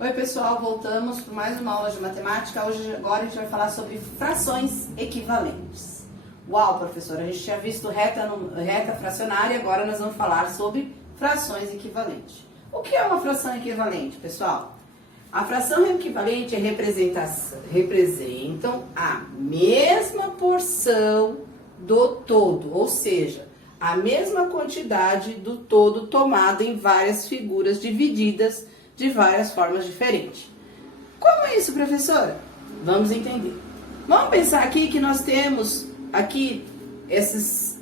Oi pessoal, voltamos para mais uma aula de matemática. Agora a gente vai falar sobre frações equivalentes. Uau, professora, a gente tinha visto reta fracionária, agora nós vamos falar sobre frações equivalentes. O que é uma fração equivalente, pessoal? A fração equivalente representam a mesma porção do todo, ou seja, a mesma quantidade do todo tomada em várias figuras divididas de várias formas diferentes. Como é isso, professora? Vamos entender. Vamos pensar aqui que nós temos aqui essas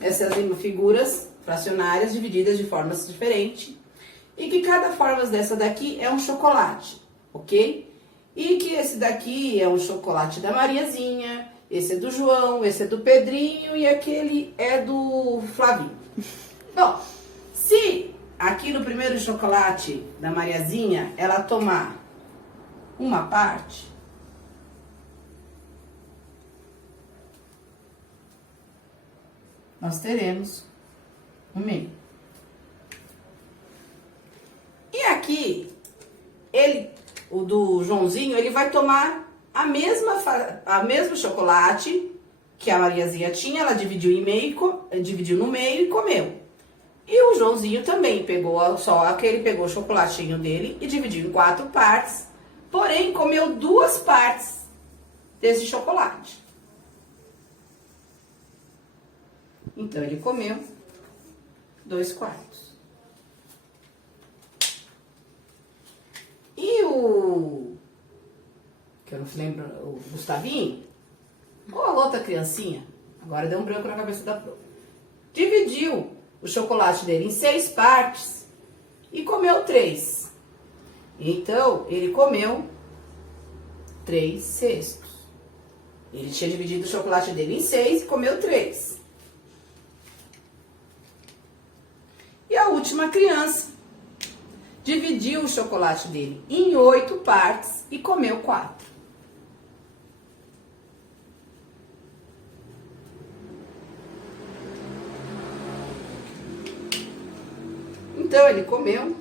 figuras fracionárias divididas de formas diferentes e que cada forma dessa daqui é um chocolate, ok? E que esse daqui é um chocolate da Mariazinha, esse é do João, esse é do Pedrinho e aquele é do Flavinho. Bom, se aqui no primeiro chocolate da Mariazinha, ela tomar uma parte, nós teremos um meio. E aqui, o do Joãozinho, ele vai tomar a mesmo chocolate que a Mariazinha tinha, ela dividiu no meio e comeu. E o Joãozinho também pegou o chocolatinho dele e dividiu em 4 partes, porém comeu 2 partes desse chocolate. Então ele comeu 2/4. E que eu não lembro, o Gustavinho, ou a outra criancinha, agora deu um branco na cabeça da Pro, dividiu o chocolate dele em 6 partes e comeu 3. Então, ele comeu 3/6. Ele tinha dividido o chocolate dele em 6 e comeu 3. E a última criança dividiu o chocolate dele em 8 partes e comeu 4. Então, ele comeu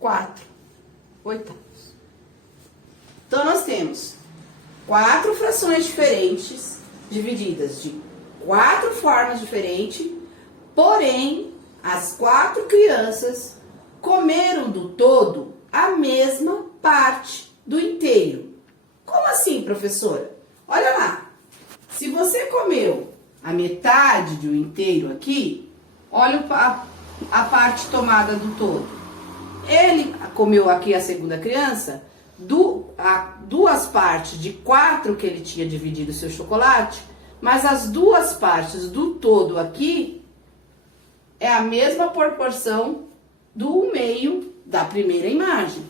4/8. Então, nós temos 4 frações diferentes, divididas de 4 formas diferentes, porém, as 4 crianças comeram do todo a mesma parte do inteiro. Como assim, professora? Olha lá, se você comeu a metade de um inteiro aqui, olha a parte tomada do todo. Ele comeu aqui, a segunda criança, 2 partes de 4 que ele tinha dividido o seu chocolate, mas as 2 partes do todo aqui é a mesma proporção do meio da primeira imagem,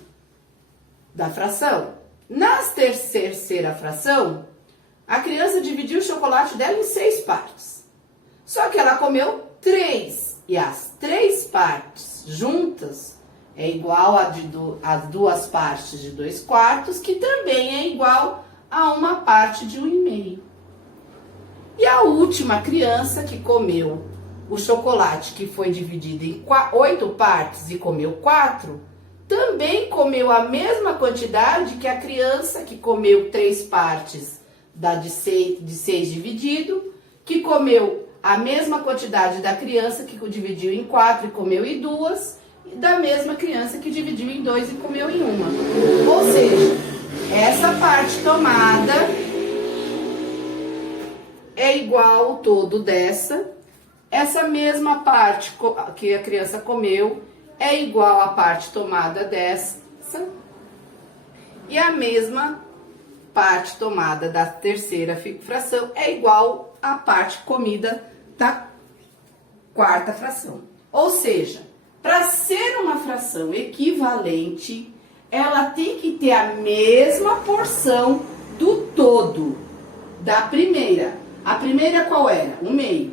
da fração. Na terceira fração, a criança dividiu o chocolate dela em 6 partes. Só que ela comeu 3, e as 3 partes juntas é igual a 2 partes de 2/4, que também é igual a 1 parte de 1,5. E a última criança que comeu o chocolate que foi dividido em 8 partes e comeu 4, também comeu a mesma quantidade que a criança que comeu 3 partes de 6 dividido, que comeu a mesma quantidade da criança que dividiu em 4 e comeu em 2, e da mesma criança que dividiu em 2 e comeu em 1. Ou seja, essa parte tomada é igual ao todo dessa. Essa mesma parte que a criança comeu é igual à parte tomada dessa. E a mesma parte tomada da terceira fração é igual à parte comida da 4ª fração. Ou seja, para ser uma fração equivalente, ela tem que ter a mesma porção do todo da primeira. A primeira qual era? 1/2.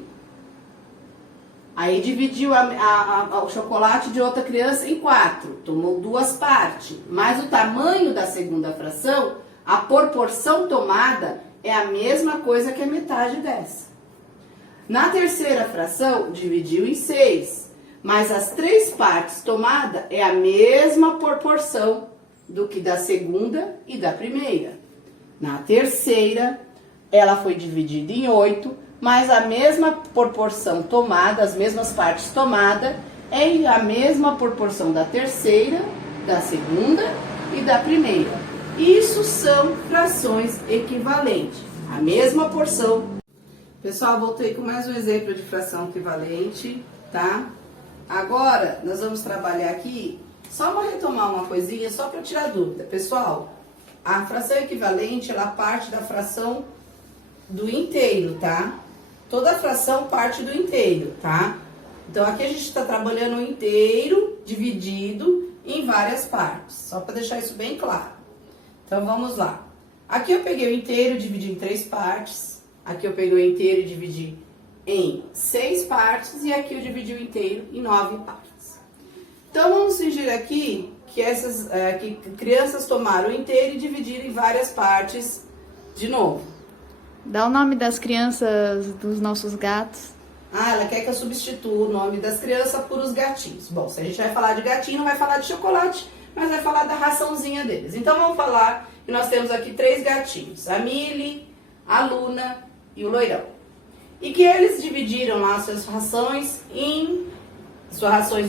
Aí dividiu o chocolate de outra criança em 4, tomou 2 partes, mas o tamanho da segunda fração, a proporção tomada é a mesma coisa que a metade dessa. Na terceira fração, dividiu em 6, mas as 3 partes tomadas é a mesma proporção do que da segunda e da primeira. Na terceira, ela foi dividida em 8, mas a mesma proporção tomada, as mesmas partes tomadas, é a mesma proporção da terceira, da segunda e da primeira. Isso são frações equivalentes, a mesma porção. Pessoal, voltei com mais um exemplo de fração equivalente, tá? Agora, nós vamos trabalhar aqui, só vou retomar uma coisinha, só para tirar dúvida. Pessoal, a fração equivalente, ela parte da fração do inteiro, tá? Toda fração parte do inteiro, tá? Então, aqui a gente está trabalhando o inteiro dividido em várias partes, só para deixar isso bem claro. Então, vamos lá. Aqui eu peguei o inteiro e dividi em 3 partes. Aqui eu peguei o inteiro e dividi em 6 partes. E aqui eu dividi o inteiro em 9 partes. Então, vamos fingir aqui que que crianças tomaram o inteiro e dividiram em várias partes de novo. Dá o nome das crianças dos nossos gatos. Ah, ela quer que eu substitua o nome das crianças por os gatinhos. Bom, se a gente vai falar de gatinho, não vai falar de chocolate, mas vai falar da raçãozinha deles. Então, vamos falar que nós temos aqui 3 gatinhos. A Mili, a Luna e o Loirão. E que eles dividiram lá suas rações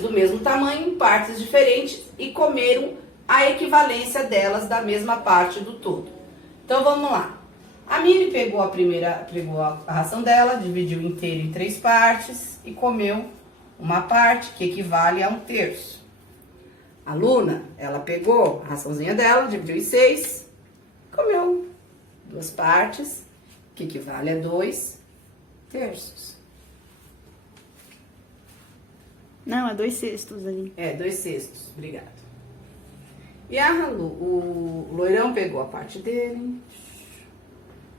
do mesmo tamanho, em partes diferentes, e comeram a equivalência delas da mesma parte do todo. Então, vamos lá. A Mili pegou a ração dela, dividiu inteiro em 3 partes e comeu uma parte que equivale a 1/3. A Luna, ela pegou a raçãozinha dela, dividiu em 6, comeu 2 partes, que equivale a 2/3. Não, é 2/6 ali. É, 2/6, obrigada. E o Loirão pegou a parte dele,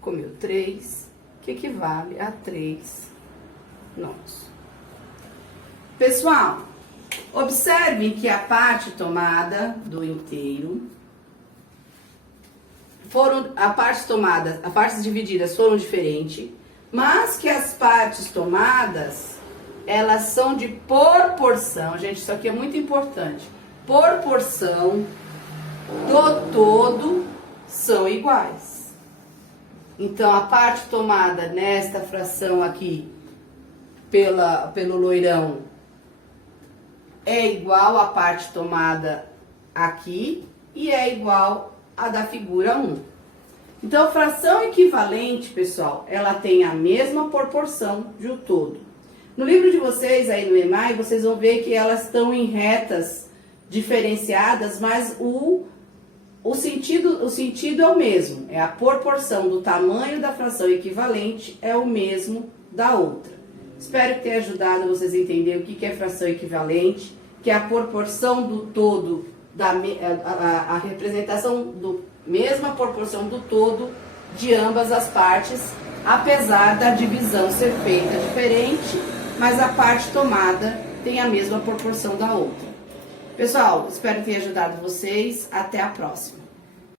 comeu 3, que equivale a 3 nós. Pessoal, observem que a parte tomada do inteiro as partes divididas foram diferentes, mas que as partes tomadas, elas são de proporção, gente, isso aqui é muito importante, proporção do todo são iguais. Então, a parte tomada nesta fração aqui pelo Loirão é igual à parte tomada aqui e é igual à da figura 1. Então, fração equivalente, pessoal, ela tem a mesma proporção de um todo. No livro de vocês, aí no EMAI, vocês vão ver que elas estão em retas diferenciadas, mas o sentido é o mesmo, é a proporção do tamanho da fração equivalente é o mesmo da outra. Espero que tenha ajudado vocês a entender o que é fração equivalente, que é a proporção do todo, a representação do mesma proporção do todo de ambas as partes, apesar da divisão ser feita diferente, mas a parte tomada tem a mesma proporção da outra. Pessoal, espero que tenha ajudado vocês. Até a próxima.